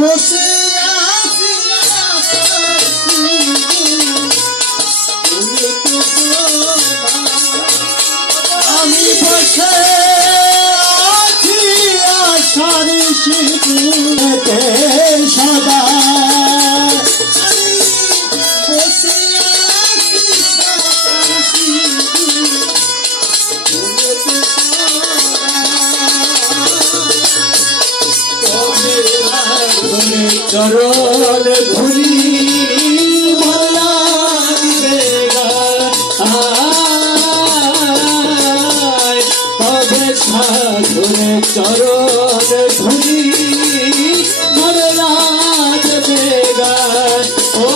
বসে আমি বসে আছি আশার সিঁদুরে সদা বসে আছি আশার সিঁদুরে চরণ ধুলি ভোলা দেগা তবে সাধুরে চরণ ধুলি ভোলা দেগা ও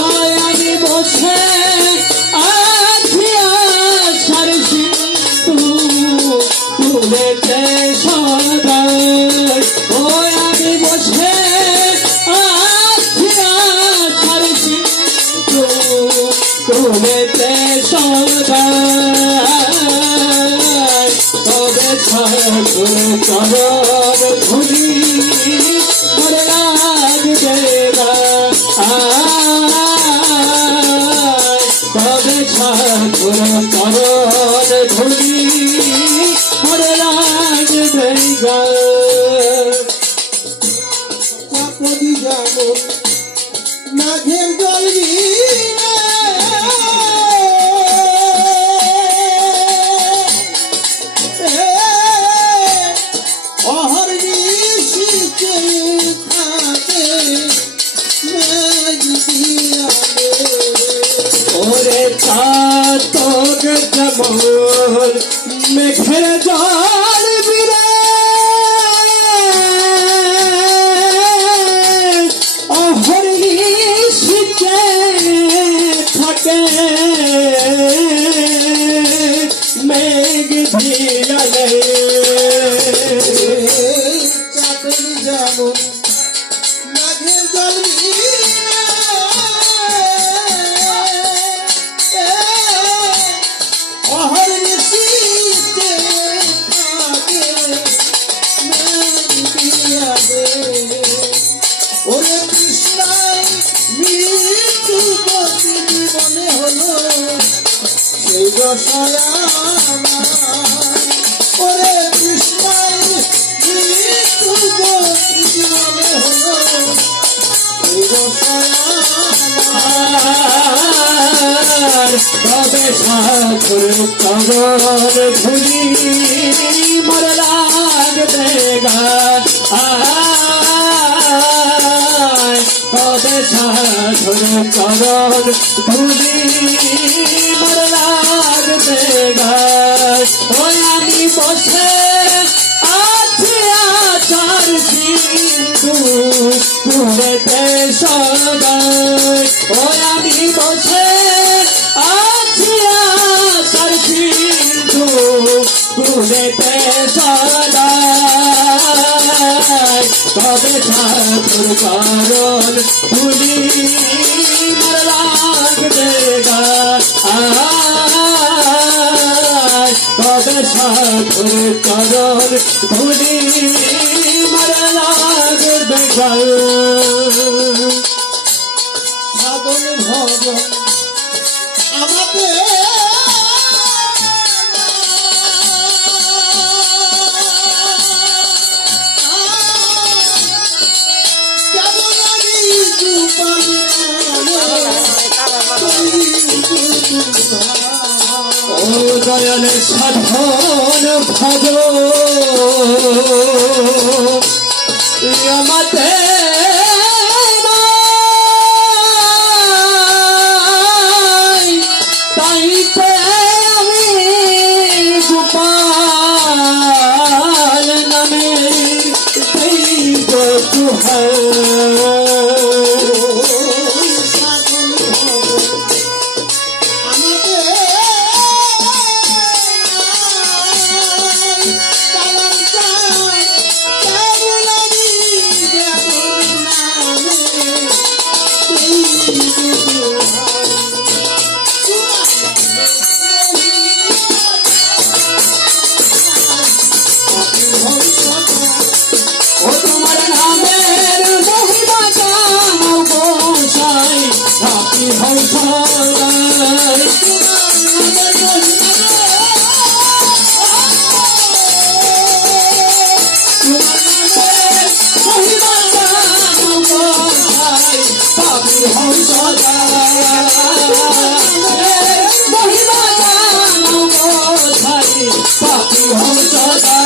আমি বসে আছি আশার সিঁদুরেতে সদা ও আমি বসে তুমেতে সদাই তবে ঠাকুর চরণ ধুলি মরে লাগবে না তবে ঠাকুর চরণ ধুলি মরে লাগবে না চাপদি যাবো নাঘের গলবি ওরে চাতক যেমন মেঘের জল বিরে অহরি শীতে থাকে মেঘ ভিড়ালে চাতক যেমন মেঘের জল ওরে কৃষ্ণাই মৃত্যু গতি মনে হলো সেই রসায়া ওরে কৃষ্ণাই মৃত্যু গতি মনে হলো সেই রসায়া তবে ঠাকুর চরণ ধুলি মর লাগবে গা তবে ঠাকুর চরণ ধুলি মর লাগবে গা ওই আমি বসে আছি আচার সিঁদুরেতে সদাই ওই আমি বসে আছি আচার সিঁদুরেতে সদাই তবে ঠাকুর চরণ ধুলি মর লাগবে গা তবে ঠাকুর চরণ ধুলি মর লাগবে গা সাধন ভজন আমাকে ও দয়াল সাধন ভজ আমাতে তাইতে আমি গোপাল নামে দৈব তুহার ও তোমার নামের মহিমা হও সদা মহিমা জানো কোথায় পাপি হও সদা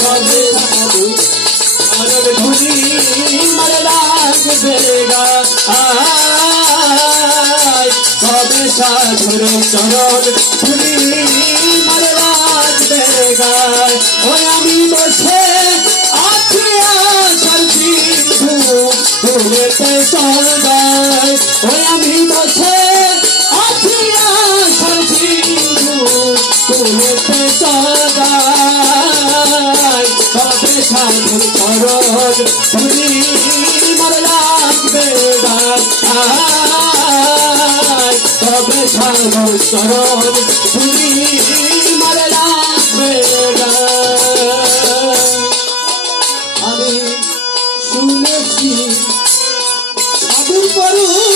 কবে সাধু চরণ ধুলি মার লাগবেগা কবে সাধুর চরণ ধুলি মার লাগবেগা ওই আমি বসে আছি আশার সিন্ধু ফুলেতে সদায় ওই আমি বসে আছি আশার সিন্ধু ফুলেতে সদায় কবে সাধুর চরণ ধুলি মার লাগবেগা কবে সাধুর চরণ ধুলি মার লাগবেগা আমি শুনেছি সাধুর করুণা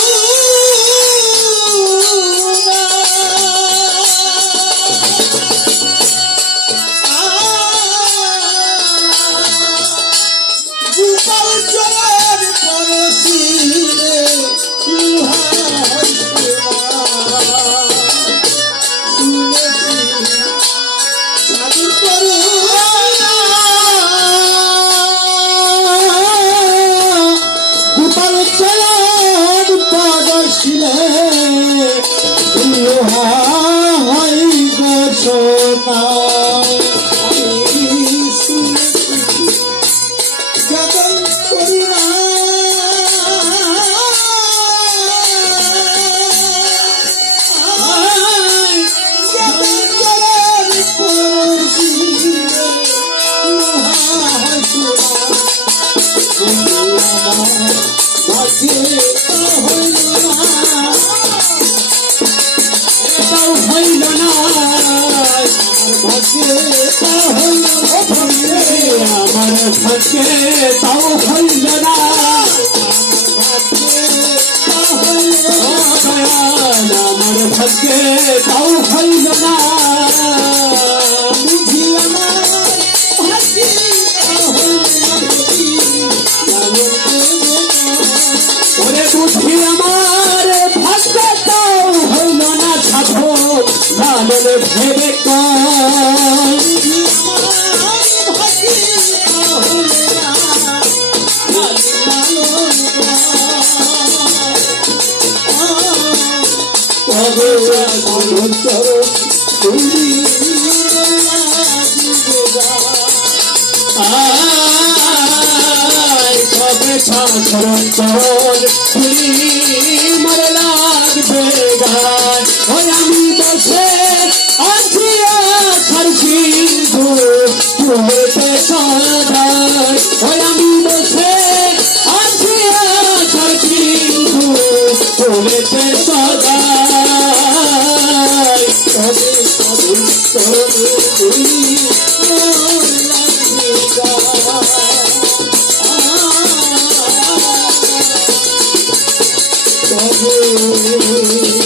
গোপাল চরণ পরশিরে লুহাই সোনা শুনেছি সাধুর করুণা গোপাল চরণ পরশিরে লুহাই গো সোনা আমি শুনেছি জগন করুণা জগন চরণ পরশিরে লুহাই সোনা ভাগ্যে হইল না এটাও হইল না ভাগ্যে হইল আমার ভাগ্যে তাও হইল না আমার ভাগ্যে তাও হইল না বুঝি আমার ভাগ্যে ওরে বুঝি আমার ভাগ্য তাও হইল না সাধু লালন ভেবে কবে সাধুর চরণ ধুলি মার লাগবেগা ওই আমি বসে আছি আশার সিন্ধু ফুলেতে সদায় ওই আমি বসে আছি আশার সিন্ধু ফুলেতে সদায় কবে সাধুর চরণ ধুলি মার লাগবেগা কবে